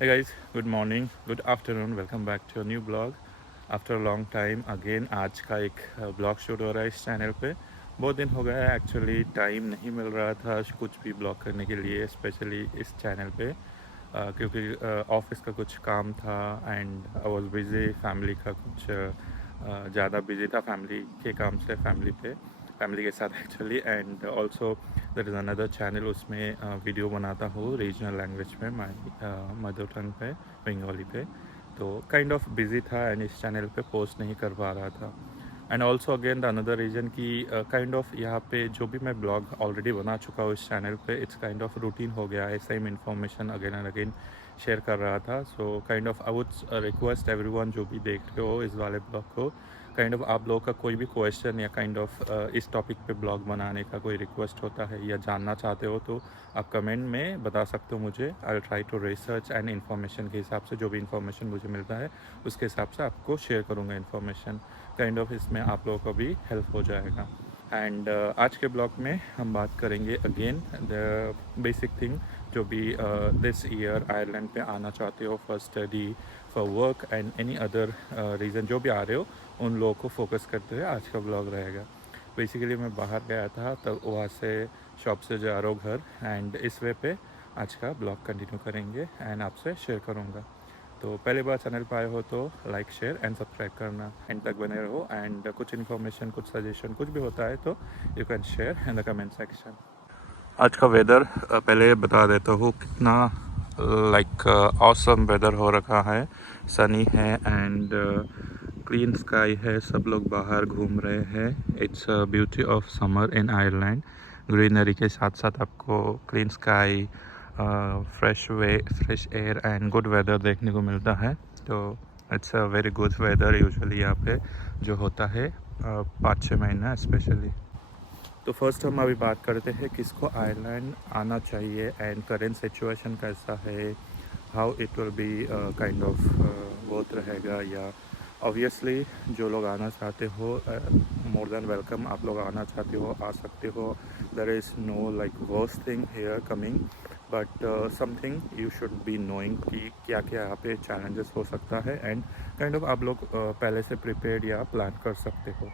Hey guys, good morning, good afternoon, welcome back to a new blog. After long time again आज का एक blog shoot हो रहा है इस चैनल पे। बहुत दिन हो गया है, एक्चुअली टाइम नहीं मिल रहा था कुछ भी ब्लॉग करने के लिए, स्पेशली इस चैनल पे क्योंकि ऑफिस का कुछ काम था and I was busy. Family का कुछ ज़्यादा बिज़ी था, फैमिली के काम से फैमिली के साथ actually. And also there is another channel, उसमें वीडियो बनाता हूँ रीजनल लैंग्वेज में, माय मदर टंग पे, बंगाली पे। तो काइंड ऑफ बिज़ी था एंड इस चैनल पे पोस्ट नहीं कर पा रहा था। And also again the another reason कि काइंड ऑफ यहाँ पे जो भी मैं ब्लॉग ऑलरेडी बना चुका हूँ इस चैनल पे, इट्स काइंड ऑफ रूटीन हो गया है, same information again and again share कर रहा था। So kind of I would request everyone जो भी देख रहे हो इस वाले ब्लॉग को, काइंड ऑफ आप लोगों का कोई भी क्वेश्चन या काइंड ऑफ इस टॉपिक पे ब्लॉग बनाने का कोई रिक्वेस्ट होता है या जानना चाहते हो तो आप कमेंट में बता सकते हो मुझे। I will try to research and information के हिसाब से जो भी इन्फॉर्मेशन मुझे मिलता है उसके हिसाब से आपको शेयर करूँगा इन्फॉर्मेशन। काइंड ऑफ इसमें आप लोगों को भी हेल्प हो जाएगा। एंड आज के ब्लॉग में हम बात करेंगे अगेन द बेसिक थिंग जो भी दिस ईयर आयरलैंड पे आना चाहते हो for study, for work and any other reason जो भी आ रहे हो, उन लोगों को फोकस करते हुए आज का ब्लॉग रहेगा। बेसिकली मैं बाहर गया था तब वहाँ से शॉप से जा रहा हूँ घर, एंड इस वे पे आज का ब्लॉग कंटिन्यू करेंगे एंड आपसे शेयर करूँगा। तो पहली बार चैनल पर आए हो तो लाइक शेयर एंड सब्सक्राइब करना, एंड तक बने रहो। एंड कुछ इन्फॉर्मेशन, कुछ सजेशन, कुछ भी होता है तो you can share in the comment section. आज का वेदर पहले बता देता हूँ कितना लाइक ऑसम वेदर हो रखा है। सनी है एंड क्लीन स्काई है, सब लोग बाहर घूम रहे हैं। It's beauty of summer in Ireland. Greenery के साथ साथ आपको clean sky, fresh air and good weather देखने को मिलता है। तो it's a very good weather usually यहाँ पे जो होता है 5-6 महीना स्पेशली। तो फर्स्ट हम अभी बात करते हैं किसको आयरलैंड आना चाहिए एंड करेंट सिचुएशन कैसा है, how it will be kind of worth रहेगा। या ऑब्वियसली जो लोग आना चाहते हो मोर देन वेलकम, आप लोग आना चाहते हो आ सकते हो। There is no like worst thing here coming, but something you should be knowing कि क्या क्या यहाँ पे चैलेंजेस हो सकता है एंड काइंड ऑफ आप लोग पहले से प्रिपेयर्ड या प्लान कर सकते हो।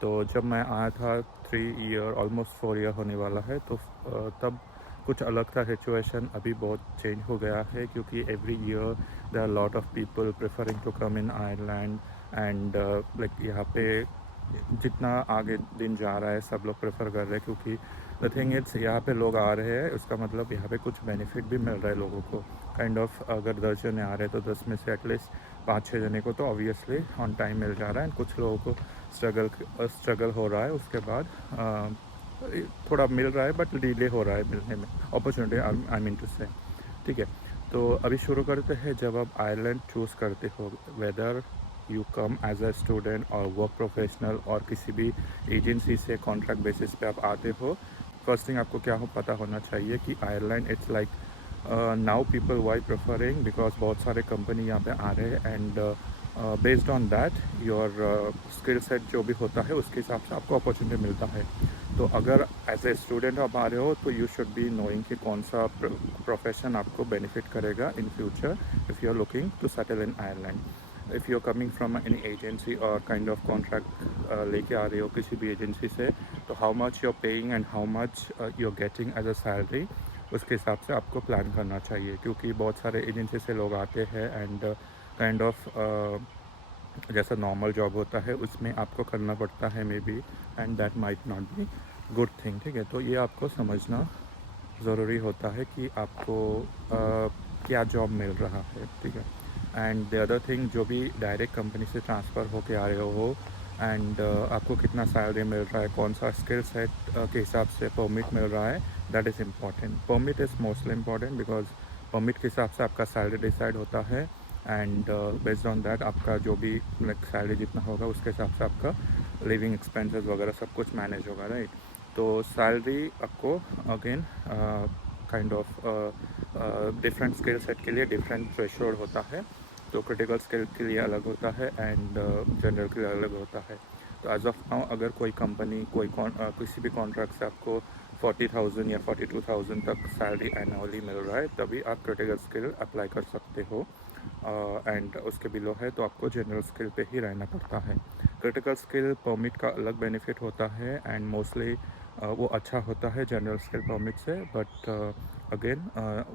तो जब मैं आया था 3 ईयर, ऑलमोस्ट 4 ईयर होने वाला है, तो तब कुछ अलग था सिचुएशन। अभी बहुत चेंज हो गया है क्योंकि every year there are lot of people preferring to come in Ireland and like यहाँ पे जितना आगे दिन जा रहा है सब लोग प्रेफर कर रहे हैं क्योंकि द थिंग इट्स यहाँ पे लोग आ रहे हैं, उसका मतलब यहाँ पे कुछ बेनिफिट भी मिल रहा है लोगों को। काइंड ऑफ अगर 10 जने आ रहे हैं तो 10 में से एटलीस्ट 5-6 जने को तो ऑब्वियसली ऑन टाइम मिल जा रहा है, एंड कुछ लोगों को स्ट्रगल हो रहा है उसके बाद थोड़ा मिल रहा है बट डिले हो रहा है मिलने में अपॉर्चुनिटी, आई मीन टू से। ठीक है, तो अभी शुरू करते हैं। जब आप आयरलैंड चूज़ करते हो, whether you come as a student और वर्क प्रोफेशनल और किसी भी एजेंसी से कॉन्ट्रैक्ट बेसिस पे आप आते हो, फर्स्ट थिंग आपको क्या हो पता होना चाहिए कि Ireland it's like now people why preferring because बहुत सारे कंपनी यहाँ पे आ रहे हैं and based on that your skill set जो भी होता है उसके हिसाब से आपको अपॉर्चुनिटी मिलता है। तो अगर एज ए स्टूडेंट आप आ रहे हो तो यू शुड बी नोइंग कि कौन सा प्रोफेशन आपको बेनिफिट करेगा in future if you are looking to settle in Ireland. If you are coming from any agency और काइंड ऑफ कॉन्ट्रैक्ट लेके आ रहे हो किसी भी एजेंसी से, तो how much you are paying and how much you are getting as a salary, उसके हिसाब से आपको प्लान करना चाहिए। क्योंकि बहुत सारे एजेंसी से लोग आते हैं एंड काइंड ऑफ जैसा नॉर्मल जॉब होता है उसमें आपको करना पड़ता है may be, and that might not be good thing. ठीक है, तो ये आपको समझना ज़रूरी होता है कि आपको क्या जॉब मिल रहा है। ठीक है, एंड द अदर थिंग जो भी डायरेक्ट कंपनी से ट्रांसफ़र होके आ रहे हो एंड आपको कितना सैलरी मिल रहा है, कौन सा स्किल सेट के हिसाब से परमिट मिल रहा है, that is important. Permit is mostly important because permit के हिसाब से आपका सैलरी डिसाइड होता है एंड बेस्ड ऑन दैट आपका जो भी लाइक सैलरी जितना होगा उसके हिसाब से आपका लिविंग एक्सपेंसेस वगैरह सब कुछ मैनेज होगा, राइट। तो सैलरी आपको again kind of different skill set के लिए डिफरेंट थ्रेशोल्ड होता है। तो क्रिटिकल स्किल के लिए अलग होता है एंड जनरल के लिए अलग होता है। तो एज ऑफ नाउ अगर कोई कंपनी किसी भी कॉन्ट्रैक्ट से आपको 40,000 या 42,000 तक सैलरी एनुअली मिल रहा है, तभी आप क्रिटिकल स्किल अप्लाई कर सकते हो। एंड उसके बिलो है तो आपको जनरल स्किल पे ही रहना पड़ता है। क्रिटिकल स्किल परमिट का अलग बेनिफिट होता है एंड मोस्टली वो अच्छा होता है जनरल स्किल परमिट से, बट अगेन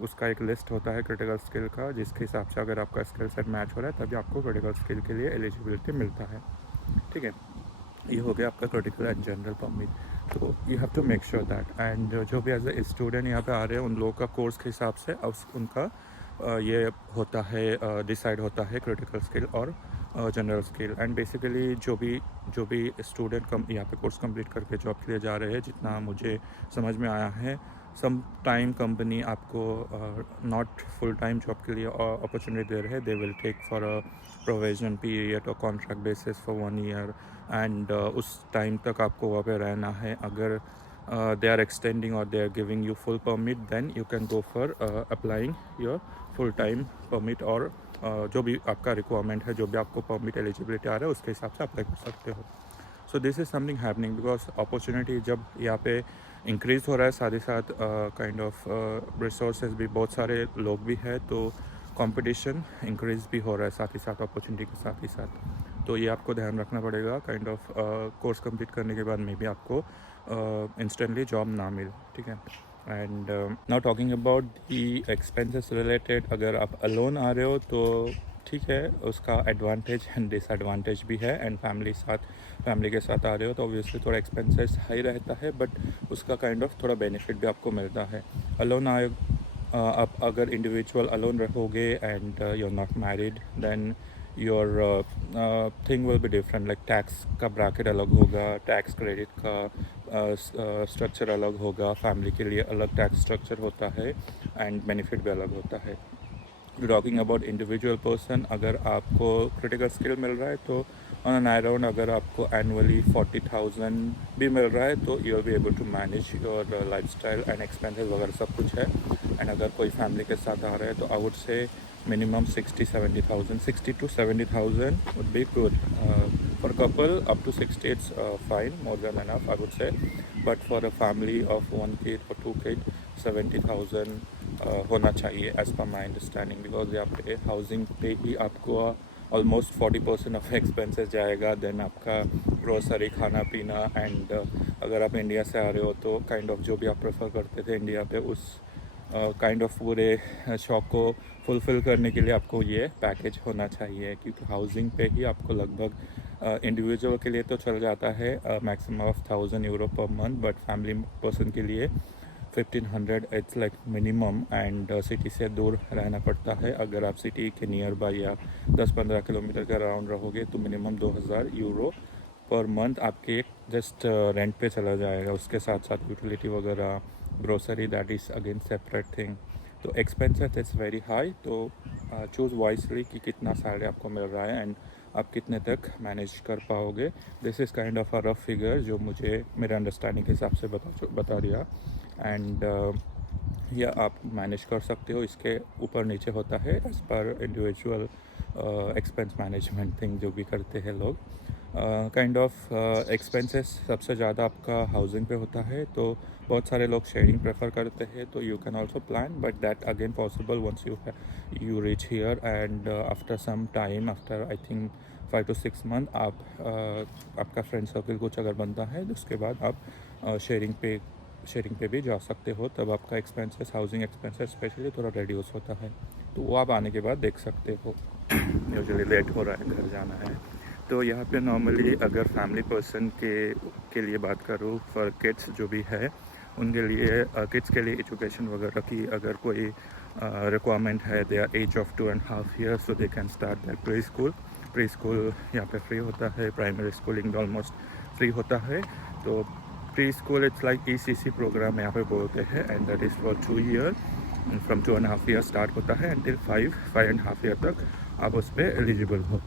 उसका एक लिस्ट होता है क्रिटिकल स्किल का, जिसके हिसाब से अगर आपका स्किल सेट मैच हो रहा है तभी आपको क्रिटिकल स्किल के लिए एलिजिबिलिटी मिलता है। ठीक है, ये हो गया आपका क्रिटिकल एंड जनरल परमिट। तो you have to make sure that, and जो भी एज ए स्टूडेंट यहाँ पे आ रहे हैं उन लोगों का कोर्स के हिसाब से उनका ये होता है, डिसाइड होता है क्रिटिकल स्किल और जनरल स्किल। एंड बेसिकली जो भी स्टूडेंट यहाँ पे कोर्स कंप्लीट करके जॉब के लिए जा रहे हैं, जितना मुझे समझ में आया है, सम टाइम कंपनी आपको नॉट फुल टाइम जॉब के लिए अपॉर्चुनिटी दे रहे हैं। They will take for a provision period और contract basis for 1 year, and उस टाइम तक आपको वहाँ पे रहना है। अगर they are extending or they are giving you full permit, then you can go for applying your full time permit, और जो भी आपका रिक्वायरमेंट है, जो भी आपको परमिट एलिजिबिलिटी आ रहा है उसके हिसाब से अप्लाई कर सकते हो। सो this is something happening because opportunity जब यहाँ पे इंक्रीज़ हो रहा है, साथ ही साथ काइंड ऑफ रिसोर्सेज भी, बहुत सारे लोग भी है, तो कंपटीशन इंक्रीज़ भी हो रहा है साथ ही साथ अपॉर्चुनिटी के साथ ही साथ। तो ये आपको ध्यान रखना पड़ेगा, काइंड ऑफ कोर्स कंप्लीट करने के बाद में भी आपको इंस्टेंटली जॉब ना मिले। ठीक है, and now talking about the expenses related, अगर आप अलोन आ रहे हो तो ठीक है, उसका एडवांटेज एंड डिसएडवांटेज भी है। एंड फैमिली के साथ आ रहे हो तो ऑब्वियसली थोड़ा एक्सपेंसेस हाई रहता है, बट उसका काइंड ऑफ थोड़ा बेनिफिट भी आपको मिलता है। अलोन आए आप अगर इंडिविजुअल अलोन रहोगे and you are not married, then your thing will be different. Like tax का ब्रैकेट अलग होगा, टैक्स क्रेडिट का स्ट्रक्चर अलग होगा, फैमिली के लिए अलग टैक्स स्ट्रक्चर होता है एंड बेनिफिट भी अलग होता है। टॉकिंग अबाउट इंडिविजुअल पर्सन, अगर आपको क्रिटिकल स्किल मिल रहा है तो ऑन एन अराउंड अगर आपको एनुअली 40,000 भी मिल रहा है तो you will be able to manage your lifestyle and expenses वगैरह सब कुछ है। एंड अगर कोई फैमिली के साथ आ रहा है तो I would say minimum 60 to 70,000 would be good. For couple up to 60 it's fine, more than enough I would say, but for a family of 1 kid or 2 kid 70,000 होना चाहिए as per my understanding, because यहाँ पे housing पे ही आपको almost 40% of expenses जाएगा। Then आपका grocery, खाना पीना, एंड अगर आप इंडिया से आ रहे हो तो काइंड ऑफ जो भी आप प्रेफर करते थे इंडिया पे, उस काइंड ऑफ पूरे शौक को फुलफ़िल करने के लिए आपको ये पैकेज होना चाहिए, क्योंकि हाउसिंग पे ही आपको लगभग इंडिविजुअल के लिए तो चल जाता है maximum of 1,000 euro per month, but family person के लिए 1,500 it's like minimum. And city से दूर रहना पड़ता है। अगर आप सिटी के नियर बाय या 10-15 किलोमीटर के अराउंड रहोगे तो मिनिमम 2,000 यूरो पर मंथ आपके जस्ट रेंट पे चला जाएगा। उसके साथ साथ यूटिलिटी वगैरह, grocery, that is again separate thing. तो एक्सपेंसेस इज़ वेरी हाई। तो चूज़ वाइसली कि कितना सैलरी आपको मिल रहा है एंड आप कितने तक मैनेज कर पाओगे। This is kind of a rough figure जो मुझे मेरे अंडरस्टैंडिंग के हिसाब से बता दिया। एंड या आप मैनेज कर सकते हो, इसके ऊपर नीचे होता है as per individual expense management thing जो भी करते हैं लोग। काइंड ऑफ एक्सपेंसेस सबसे ज़्यादा आपका हाउसिंग पे होता है, तो बहुत सारे लोग शेयरिंग प्रेफर करते हैं, तो you can also plan, but that again possible once you reach here and after some time, after I think 5 to 6 month आपका फ्रेंड सर्कल कुछ अगर बनता है तो उसके बाद आप शेयरिंग पे भी जा सकते हो। तब आपका एक्सपेंसेस, हाउसिंग एक्सपेंसेस स्पेशली थोड़ा रिड्यूस होता है, तो वो आप आने के बाद देख सकते हो। यूजुअली लेट हो रहा है, घर जाना है। तो यहाँ पे नॉर्मली अगर फैमिली पर्सन के लिए बात करूँ, फॉर किड्स जो भी है उनके लिए, किड्स के लिए एजुकेशन वगैरह की अगर कोई रिक्वायरमेंट है, they are age of 2.5 years, so they can start that pre school यहाँ पे फ्री होता है। प्राइमरी स्कूलिंग ऑलमोस्ट फ्री होता है। तो pre school it's like ECC program यहाँ पे बोलते हैं, and that is for 2 years, from 2.5 years start होता है एंटिल 5.5 year तक आप उस पर एलिजिबल हो।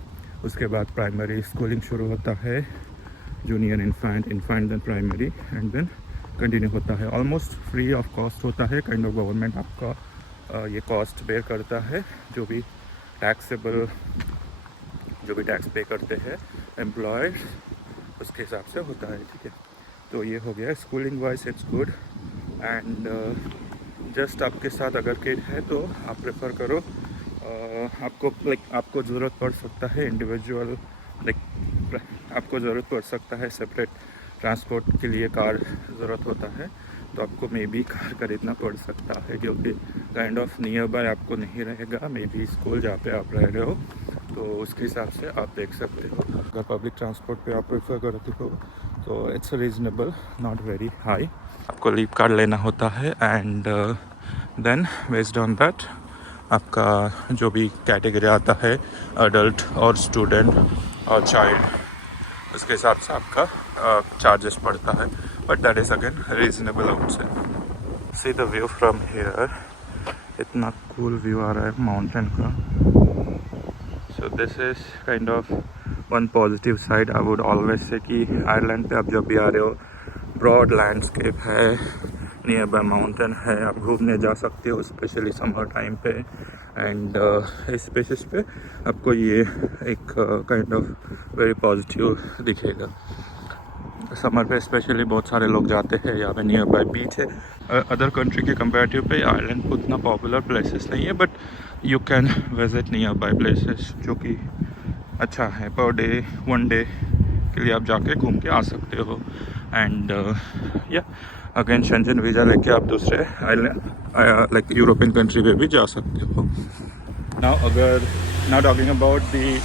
उसके बाद प्राइमरी स्कूलिंग शुरू होता है, junior infant then primary, and then continue होता है। ऑलमोस्ट फ्री ऑफ कॉस्ट होता है, काइंड ऑफ गवर्नमेंट आपका ये कॉस्ट बेयर करता है, जो भी टैक्स पे करते हैं एम्प्लॉयज़, उसके हिसाब से होता है। ठीक है, तो ये हो गया schooling wise, it's good. And just आपके साथ अगर किड है तो आप प्रेफर करो, आपको आपको ज़रूरत पड़ सकता है इंडिविजुअल, आपको ज़रूरत पड़ सकता है सेपरेट ट्रांसपोर्ट के लिए कार ज़रूरत होता है, तो आपको मे बी कार खरीदना पड़ सकता है, क्योंकि काइंड ऑफ नियर बाय आपको नहीं रहेगा। मे बी स्कूल जहाँ पे आप रह रहे हो तो उसके हिसाब से आप देख सकते हो। अगर पब्लिक ट्रांसपोर्ट पे आप प्रेफर करते हो तो it's reasonable, not very high. आपको लीव कार्ड लेना होता है and then based on that आपका जो भी कैटेगरी आता है, अडल्ट और स्टूडेंट और चाइल्ड, उसके हिसाब से आपका चार्जेस पड़ता है, but that is again reasonable out से। See the view from here, इतना कूल व्यू आ रहा है माउंटेन का। So this is kind of one positive side I would always say कि आयरलैंड पे आप जब भी आ रहे हो, ब्रॉड लैंडस्केप है, नियर बाय माउंटेन है, आप घूमने जा सकते हो स्पेशली समर टाइम पे। एंड इस बेसिस पे आपको ये एक काइंड ऑफ वेरी पॉजिटिव दिखेगा। समर पे स्पेशली बहुत सारे लोग जाते हैं, यहाँ पे नियर बाय बीच है। अदर कंट्री के कंपैरेटिव पे आइलैंड उतना पॉपुलर प्लेसेस नहीं है, but you can visit near by places जो कि अच्छा है। पर डे, वन डे के लिए आप जाके घूम के आ सकते हो। एंड या अगेन शेंजन वीज़ा लेके आप दूसरे आइलैंड लाइक यूरोपियन कंट्री पे भी जा सकते हो। Now talking about the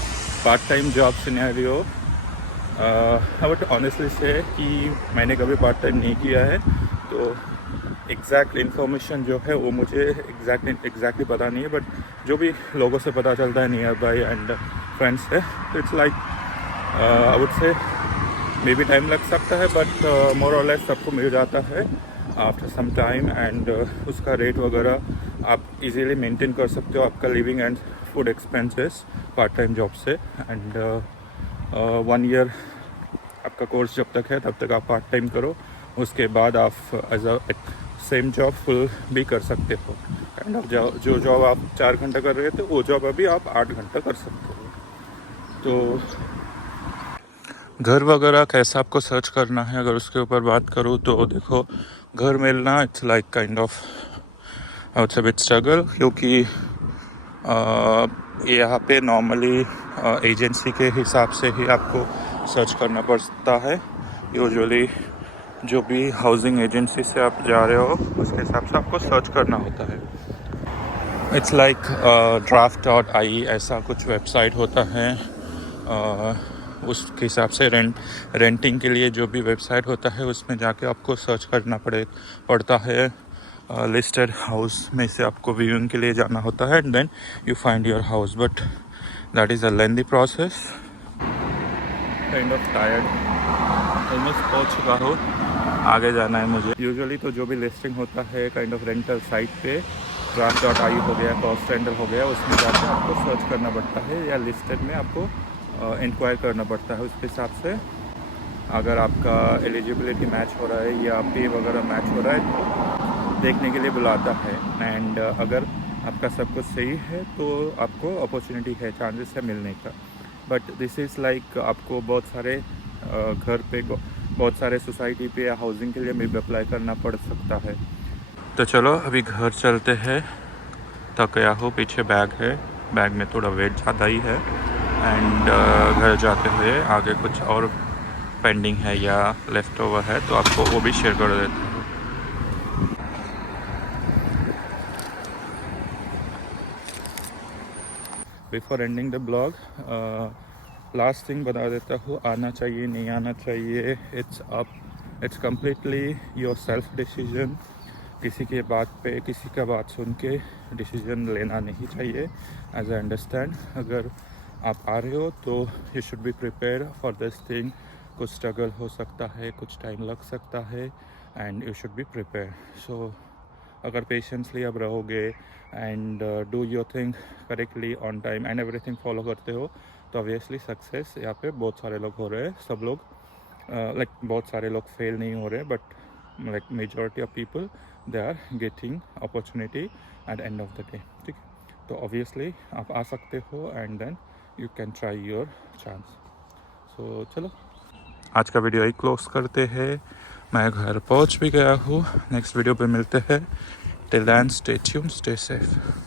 part time job scenario, I would honestly से कि मैंने कभी पार्ट टाइम नहीं किया है, तो एग्जैक्ट इन्फॉर्मेशन जो है वो मुझे एग्जैक्टली पता नहीं है, बट जो भी लोगों से पता चलता है नियर बाय एंड फ्रेंड्स से, it's like I would say may be time लग सकता है, बट मोर और लेस सबको मिल जाता है आफ्टर सम टाइम। एंड उसका रेट वगैरह आप इजीली मेंटेन कर सकते हो, आपका living and food expenses part time job से। एंड 1 ईयर आपका कोर्स जब तक है तब तक आप पार्ट टाइम करो, उसके बाद आप as a same job full भी कर सकते हो। काइंड ऑफ जो जॉब आप 4 घंटा कर रहे थे वो जॉब अभी आप 8 घंटा कर सकते हो। तो घर वगैरह कैसा आपको सर्च करना है, अगर उसके ऊपर बात करूँ तो देखो, घर मिलना it's like kind of it's a bit struggle, क्योंकि यहाँ पे नॉर्मली एजेंसी के हिसाब से ही आपको सर्च करना पड़ता है। यूजुअली जो भी हाउसिंग एजेंसी से आप जा रहे हो उसके हिसाब से आपको सर्च करना होता है। इट्स लाइक draft.ie ऐसा कुछ वेबसाइट होता है, उसके हिसाब से रेंटिंग के लिए जो भी वेबसाइट होता है उसमें जाके आपको सर्च करना पड़ता है। लिस्टेड हाउस में से आपको व्यूइंग के लिए जाना होता है and then you find your house, but that is a lengthy process. Kind of tired, almost पहुंच चुका हूँ, आगे जाना है मुझे। यूजुअली तो जो भी लिस्टिंग होता है काइंड ऑफ रेंटल साइट पे, draft.ie हो गया, कॉस्ट रेंटल हो गया, उसमें जाकर आपको सर्च करना पड़ता है, या लिस्टेड में आपको इंक्वायर करना पड़ता है। उसके हिसाब से अगर आपका एलिजिबिलिटी मैच हो रहा है या पे वगैरह मैच हो रहा है तो देखने के लिए बुलाता है। एंड अगर आपका सब कुछ सही है तो आपको अपॉर्चुनिटी है, चांसेस है मिलने का। बट दिस इज़ लाइक आपको बहुत सारे घर पे, बहुत सारे सोसाइटी पे या हाउसिंग के लिए भी अप्लाई करना पड़ सकता है। तो चलो अभी घर चलते हैं, थक गया हो, पीछे बैग है, बैग में थोड़ा वेट ज़्यादा ही है। एंड घर जाते हुए आगे कुछ और पेंडिंग है या लेफ़्ट ओवर है तो आपको वो भी शेयर कर देते हैं। Before ending the blog, last thing बता देता हूँ, आना चाहिए नहीं आना चाहिए, it's completely your self decision. किसी के बात पे, किसी का बात सुन के डिसीजन लेना नहीं चाहिए। एज आई अंडरस्टैंड, अगर आप आ रहे हो तो you should be prepare for this thing. कुछ स्ट्रगल हो सकता है, कुछ टाइम लग सकता है, and you should be prepare. So अगर पेशेंसली आप रहोगे and do your thing correctly on time and everything follow करते हो तो ऑब्वियसली सक्सेस यहाँ पे बहुत सारे लोग हो रहे हैं। सब लोग लाइक बहुत सारे लोग फेल नहीं हो रहे, but like majority of people they are getting opportunity at end of the day. ठीक है, तो ऑब्वियसली आप आ सकते हो and then you can try your chance. So चलो आज का वीडियो ही क्लोज करते हैं। मैं घर पहुंच भी गया हूँ। नेक्स्ट वीडियो पे मिलते हैं। Till then stay tuned, stay safe.